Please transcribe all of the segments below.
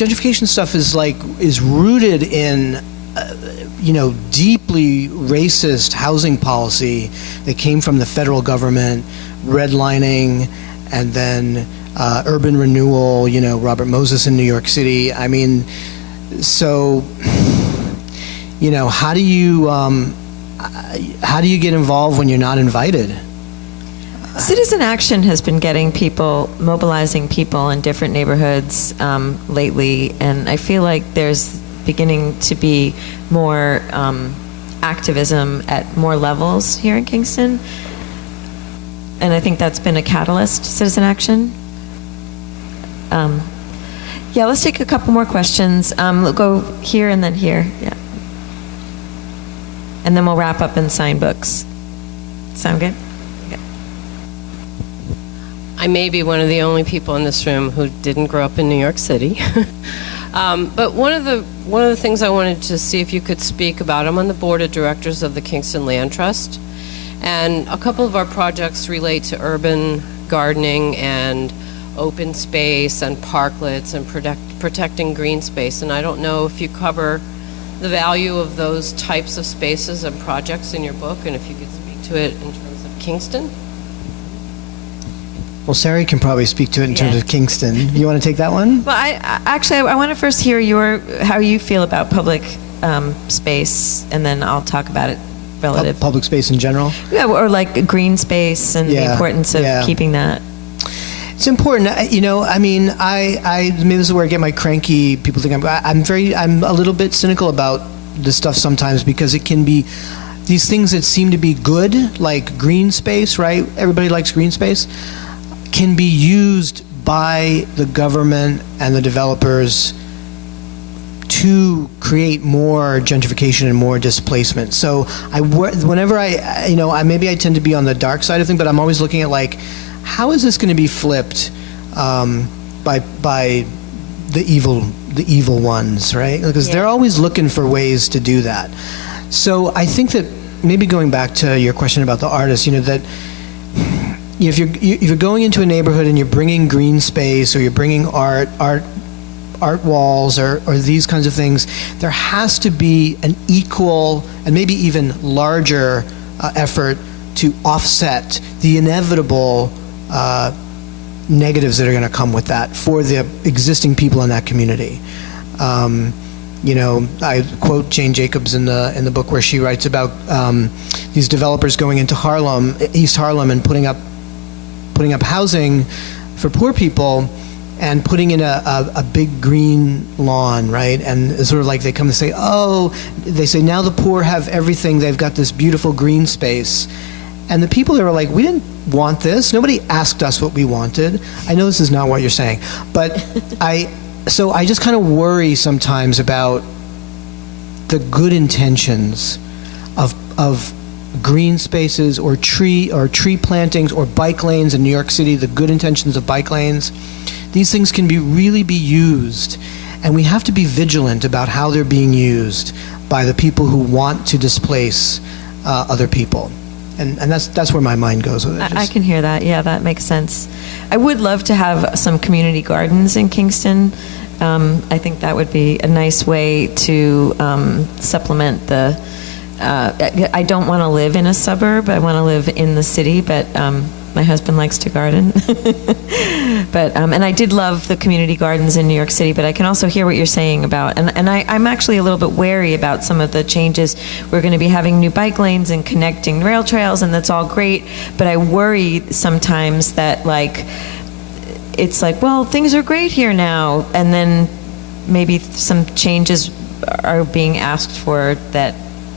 gentrification stuff is rooted in deeply racist housing policy that came from the federal government, redlining, and then urban renewal. Robert Moses in New York City. I mean, so how do you get involved when you're not invited? Citizen Action has been mobilizing people in different neighborhoods lately, and I feel like there's beginning to be more activism at more levels here in Kingston, and I think that's been a catalyst, Citizen Action. Yeah, let's take a couple more questions. We'll go here and then here, yeah. And then we'll wrap up and sign books. Sound good? I may be one of the only people in this room who didn't grow up in New York City. But one of the things I wanted to see if you could speak about, I'm on the board of directors of the Kingston Land Trust, and a couple of our projects relate to urban gardening and open space and parklets and protecting green space. And I don't know if you cover the value of those types of spaces and projects in your book, and if you could speak to it in terms of Kingston. Well, Sari can probably speak to it in terms of Kingston. You want to take that one? Well, I want to first hear how you feel about public space, and then I'll talk about it relative. Public space in general? Yeah, or like green space and the importance of keeping that. It's important. I mean, maybe this is where I get my cranky people think I'm a little bit cynical about this stuff sometimes, because it can be these things that seem to be good, like green space, right? Everybody likes green space, can be used by the government and the developers to create more gentrification and more displacement. So whenever maybe I tend to be on the dark side of things, but I'm always looking at how is this going to be flipped by the evil ones, right? Because they're always looking for ways to do that. So I think that maybe going back to your question about the artists, that if you're going into a neighborhood and you're bringing green space, or you're bringing art walls, or these kinds of things, there has to be an equal and maybe even larger effort to offset the inevitable negatives that are going to come with that for the existing people in that community. I quote Jane Jacobs in the book where she writes about these developers going into East Harlem, and putting up housing for poor people, and putting in a big green lawn, right? And it's sort of like they come and say, now the poor have everything. They've got this beautiful green space. And the people that were like, we didn't want this. Nobody asked us what we wanted. I know this is not what you're saying, but I just kind of worry sometimes about the good intentions of green spaces or tree plantings or bike lanes in New York City, the good intentions of bike lanes. These things can really be used, and we have to be vigilant about how they're being used by the people who want to displace other people. And that's where my mind goes with it. I can hear that. Yeah, that makes sense. I would love to have some community gardens in Kingston. I think that would be a nice way to supplement the... I don't want to live in a suburb. I want to live in the city, but my husband likes to garden. But and I did love the community gardens in New York City, but I can also hear what you're saying about, and I'm actually a little bit wary about some of the changes. We're going to be having new bike lanes and connecting rail trails, and that's all great, but I worry sometimes that it's well, things are great here now, and then maybe some changes are being asked for that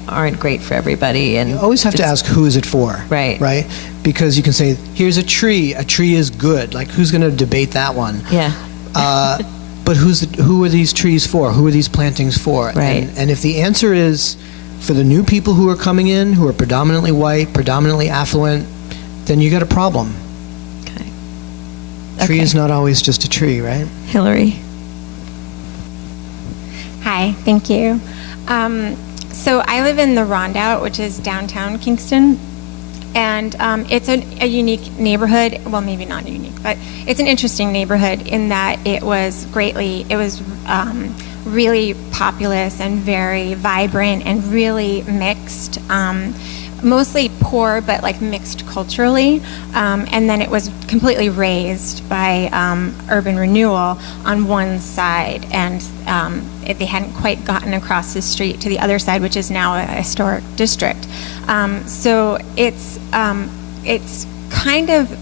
aren't great for everybody. And you always have to ask, who is it for? Right? Because you can say, here's a tree is good. Who's going to debate that one? Yeah. But who are these trees for? Who are these plantings for? Right. And if the answer is for the new people who are coming in, who are predominantly white, predominantly affluent, then you got a problem. Okay. Tree is not always just a tree, right? Hillary. Hi, thank you. So I live in the Rondout, which is downtown Kingston, And it's a unique neighborhood. Well, maybe not unique, but it's an interesting neighborhood in that it was really populous and very vibrant and really mixed. Mostly poor, but like mixed culturally. And then it was completely razed by urban renewal on one side. And they hadn't quite gotten across the street to the other side, which is now a historic district. So it's kind of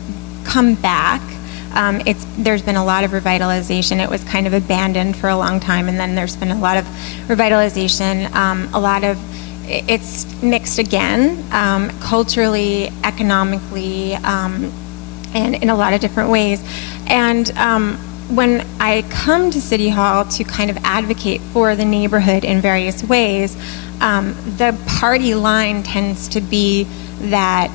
come back. There's been a lot of revitalization. It was kind of abandoned for a long time, and then there's been a lot of revitalization, it's mixed again, culturally, economically, and in a lot of different ways. And when I come to City Hall to kind of advocate for the neighborhood in various ways, the party line tends to be that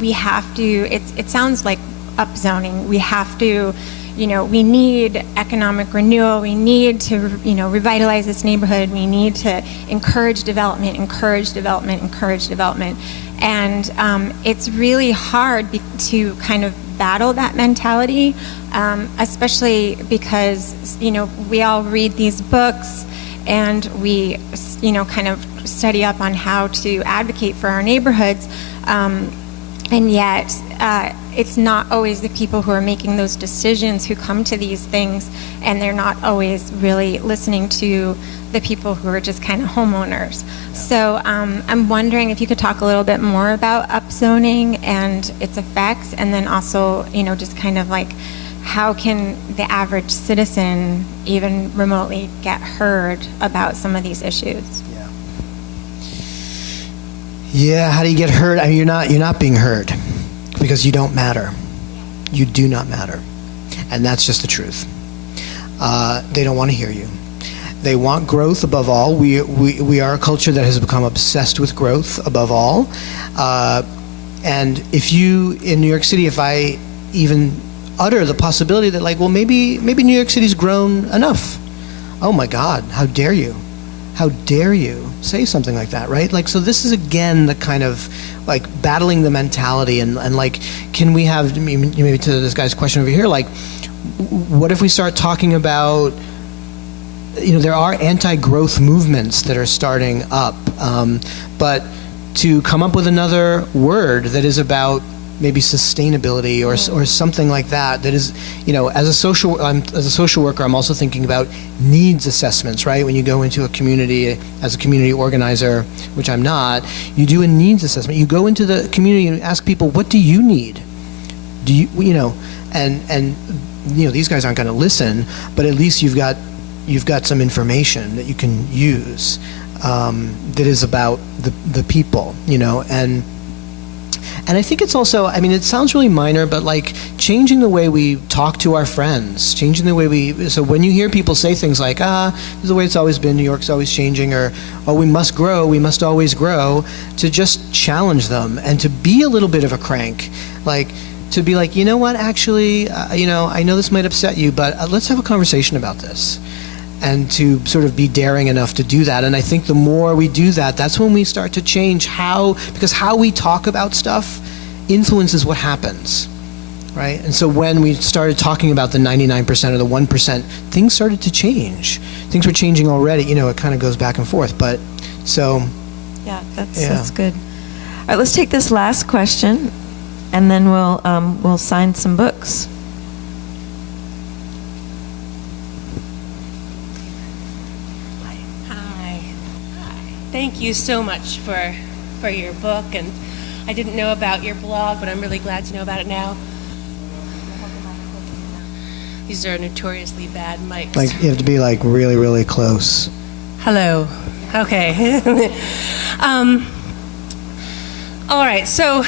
we have to, it sounds like upzoning, we have to, we need economic renewal, we need to, revitalize this neighborhood, we need to encourage development. And it's really hard to kind of battle that mentality, especially because, we all read these books and we, kind of study up on how to advocate for our neighborhoods. And yet, it's not always the people who are making those decisions who come to these things, and they're not always really listening to the people who are just kind of homeowners. So I'm wondering if you could talk a little bit more about upzoning and its effects, and then also, just kind of like how can the average citizen even remotely get heard about some of these issues? Yeah, how do you get heard? I mean, you're not being heard because you don't matter. You do not matter. And that's just the truth. They don't want to hear you. They want growth above all. We are a culture that has become obsessed with growth above all. And if you, in New York City, if I even utter the possibility that like, well, maybe New York City's grown enough. Oh my God, how dare you? How dare you say something like that, right? Like, so this is again the kind of like battling the mentality and like, can we have, maybe to this guy's question over here, like, what if we start talking about, there are anti-growth movements that are starting up, but to come up with another word that is about maybe sustainability or something like that is, as a social worker, I'm also thinking about needs assessments, right? When you go into a community as a community organizer, which I'm not, you do a needs assessment. You go into the community and ask people, what do you need? Do you, and these guys aren't going to listen, but at least you've got some information that you can use that is about the people, and I think it's also, it sounds really minor, but like changing the way we talk to our friends, changing the way so when you hear people say things like, this is the way it's always been, New York's always changing, or, oh, we must grow, we must always grow, to just challenge them and to be a little bit of a crank, like to be like, you know what, actually, I know this might upset you, but let's have a conversation about this. And to sort of be daring enough to do that. And I think the more we do that, that's when we start to change because how we talk about stuff influences what happens, right? And so when we started talking about the 99% or the 1%, things started to change. Things were changing already. It kind of goes back and forth. But so... Yeah, that's good. All right, let's take this last question, and then we'll sign some books. Thank you so much for your book, and I didn't know about your blog, but I'm really glad to know about it now. These are notoriously bad mics. Like, you have to be like really, really close. Hello. Okay. All right, so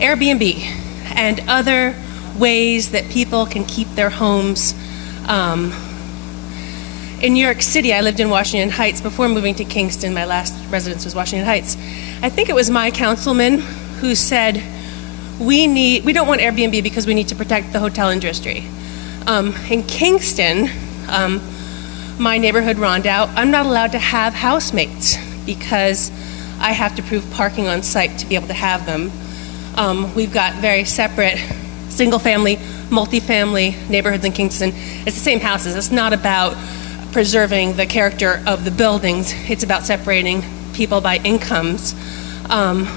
Airbnb and other ways that people can keep their homes. In New York City, I lived in Washington Heights before moving to Kingston. My last residence was Washington Heights. I think it was my councilman who said, we don't want Airbnb because we need to protect the hotel industry. In Kingston, my neighborhood, Rondout, I'm not allowed to have housemates because I have to prove parking on site to be able to have them. We've got very separate single-family, multifamily neighborhoods in Kingston. It's the same houses. It's not about preserving the character of the buildings. It's about separating people by incomes. And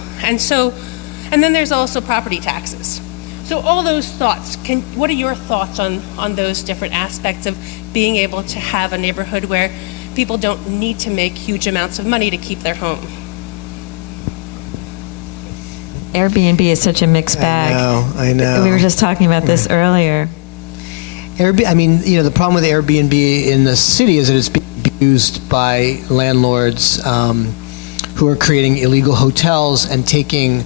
then there's also property taxes. So all those thoughts, what are your thoughts on those different aspects of being able to have a neighborhood where people don't need to make huge amounts of money to keep their home? Airbnb is such a mixed bag. I know. We were just talking about this earlier. Airbnb, I mean, the problem with Airbnb in the city is that it's being used by landlords who are creating illegal hotels and taking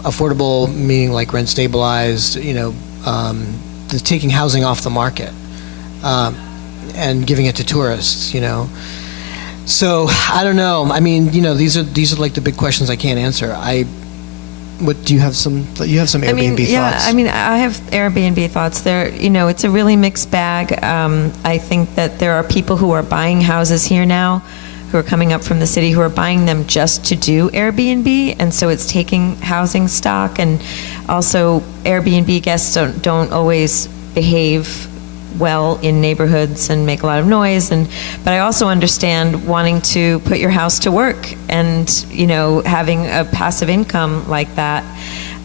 affordable, meaning like rent stabilized, taking housing off the market and giving it to tourists, So I don't know. I mean, these are like the big questions I can't answer. What do you have some Airbnb thoughts? Yeah, I mean, I have Airbnb thoughts. There, it's a really mixed bag. I think that there are people who are buying houses here now, who are coming up from the city, who are buying them just to do Airbnb, and so it's taking housing stock. And also, Airbnb guests don't always behave well in neighborhoods and make a lot of noise, but I also understand wanting to put your house to work and having a passive income like that,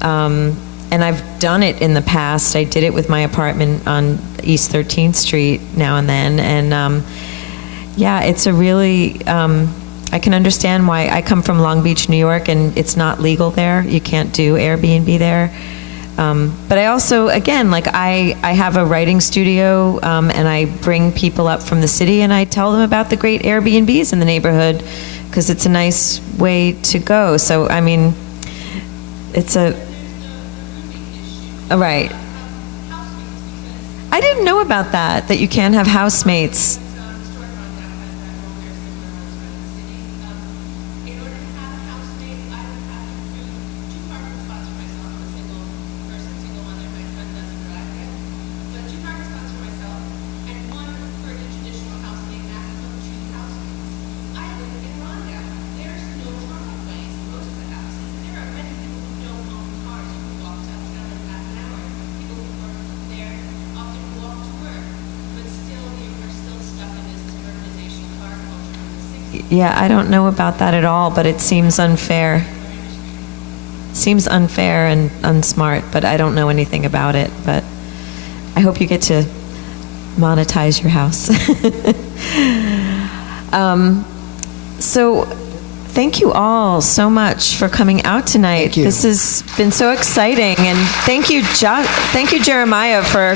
and I've done it in the past. I did it with my apartment on East 13th Street now and then, and it's a really I can understand why. I come from Long Beach, New York, and it's not legal there. You can't do Airbnb there. But I also, again, I have a writing studio, and I bring people up from the city and I tell them about the great Airbnbs in the neighborhood because it's a nice way to go. So, I mean, it's right. I didn't know about that you can't have housemates. Yeah, I don't know about that at all, but it seems unfair. Seems unfair and unsmart, but I don't know anything about it. But I hope you get to monetize your house. So thank you all so much for coming out tonight. Thank you. This has been so exciting. And thank you, Jeremiah, for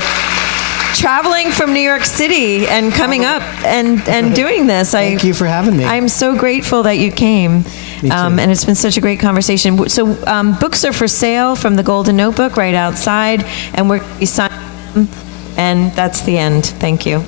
traveling from New York City and coming up and doing this. Thank you for having me. I'm so grateful that you came. Me too. And it's been such a great conversation. So books are for sale from the Golden Notebook right outside, and we're signing them, and that's the end. Thank you.